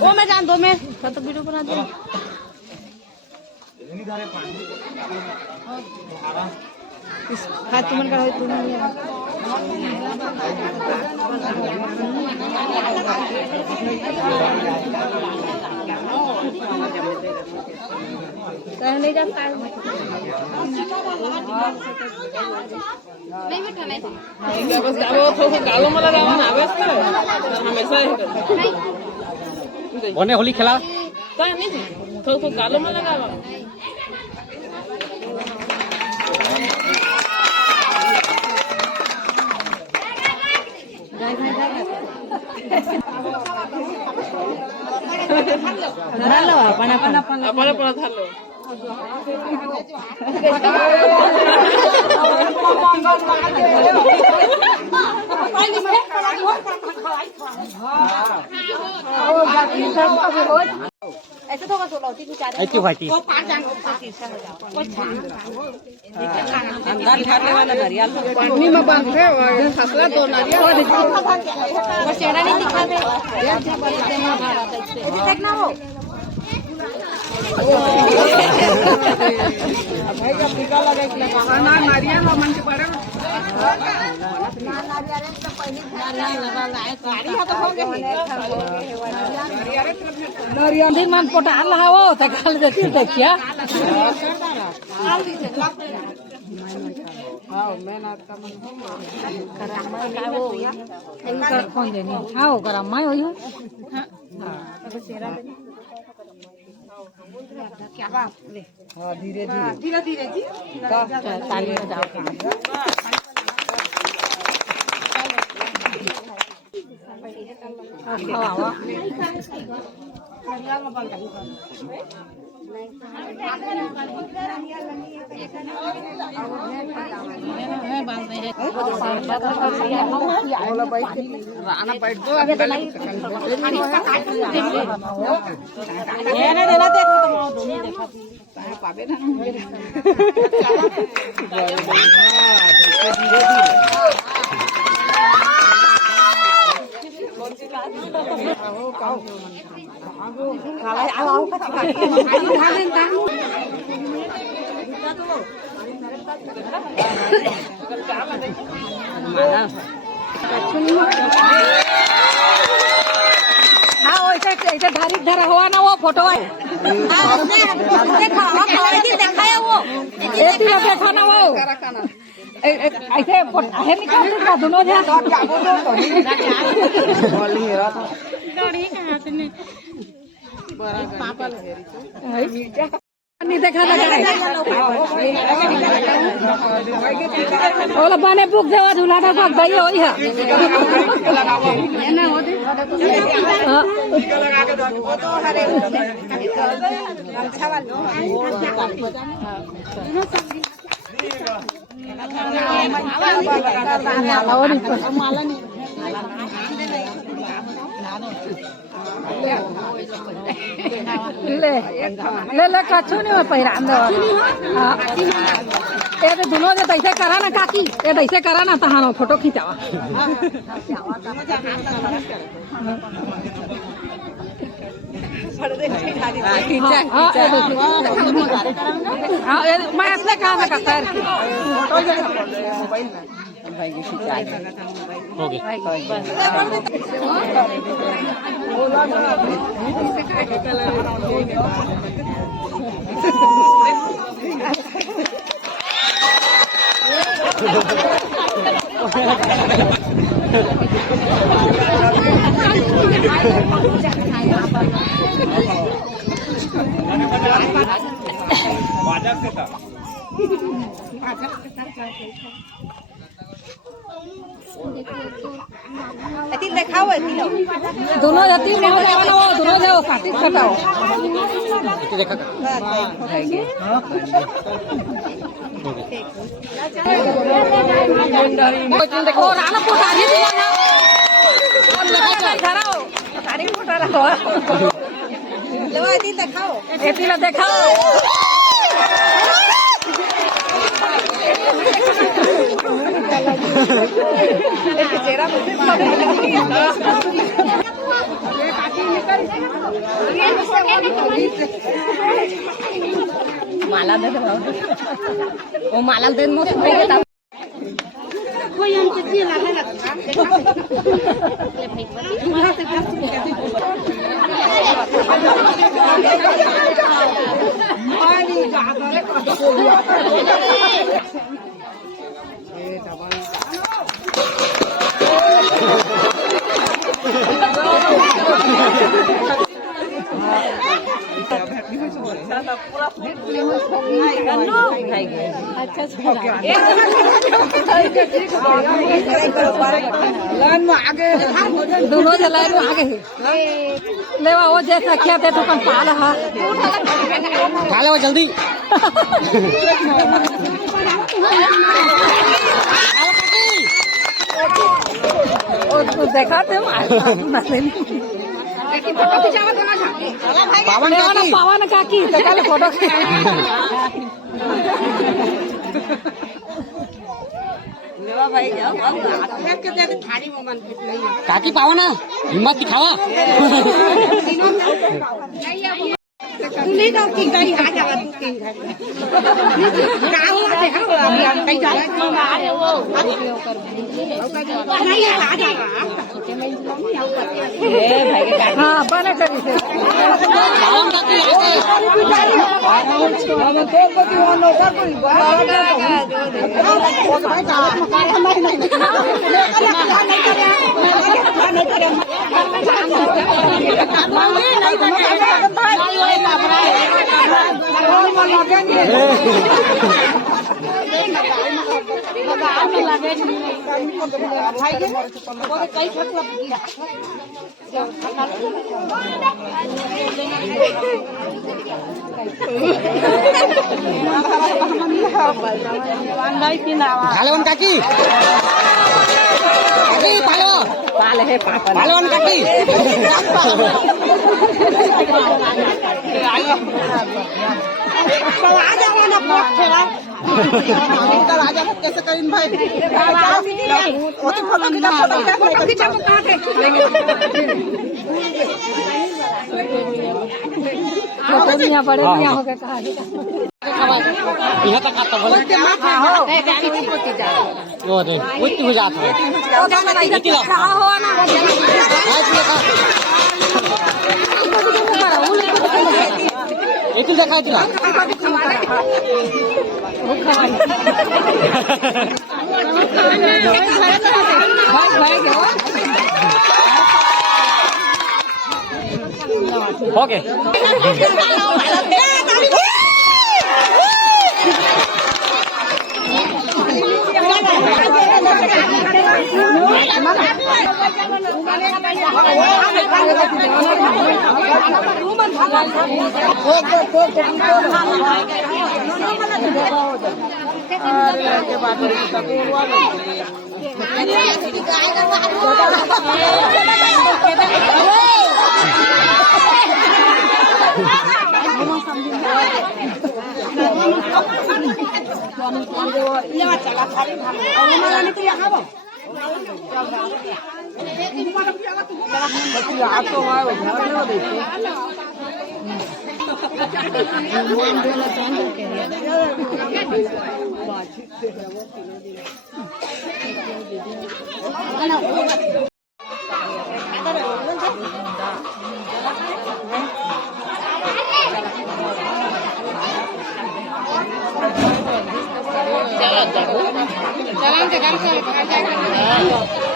वो मैं जान दो मैं तो वीडियो बना दो हाथ तुमन का तुम कह नहीं जाता है नहीं बैठा नहीं बस गालो थोड़ा गालो मला रावण आवेस करे हमेशा ही करे बने होली खेला का नहीं थोड़ा गालो मला रावण धरलो अपन धरलो ऐसे तो का लौटी की चार ऐसी भाई वो पांच जान को शीशा हो जाओ वो छान अंदर ठाने वाला नारियल पानी में बांध के फसला दो नारियल वो चेहरा नहीं दिखा दे ये देखना हो भाई का टीका लगा इसलिए ना नारियल मन के पड़े नारियल मन पोटाल हो त खाल देती देखिया हां मैं ना का मन करामा का वो कर कौन देनी हां करामा होई हां क्या बात हां धीरे धीरे धीरे जी ताली में जाओ खावा ऐसे धारी धरा हुआ ना वो फोटो है दिखाया वो देखा ना वो ऐसे है निकाल का दोनों नहीं देखा ओला बने बुक देवा झूलाटा को दई होई है ना होदे लगा के दो तो हरे अच्छा वाला माला नहीं ले ले ले कछु नहीं पहिरान दो ये तो दोनों जे ऐसे करा ना काकी ये ऐसे करा ना तहानो फोटो खिंचावा मैं अपने कहा था सर भाई की बाजार से था देखाओ दोनों जाती दोनों जाओ काटी खटाओ देखा देखो राना पोटारी देखाओ देखाओ माला दे वो माला दे मस्त फेंके कोई हमसे जी लगा लाइन में आगे दोनों लाइन में आगे लेवा वो जैसा किया थे तो कौन पाला वो जल्दी उसको देखा थे पावन काकी फोटो काकी पावा ना हिम्मत दिखावा नहीं तो तीन गाड़ी आ जाएगा तीन गाड़ी क्या हुआ देखो कहीं जा नहीं आ जाएगा हाँ बना करी से पावन काकी हम तो कोई वो नौकर कोई पहलवान काकी पहलवान काकी राजा कैसे करीन भाई बड़े हो गए कहा यह तक आता बोले वो दे कुछ हो जाता है एक देखा दिला ओके Jalan, jalan, jalan.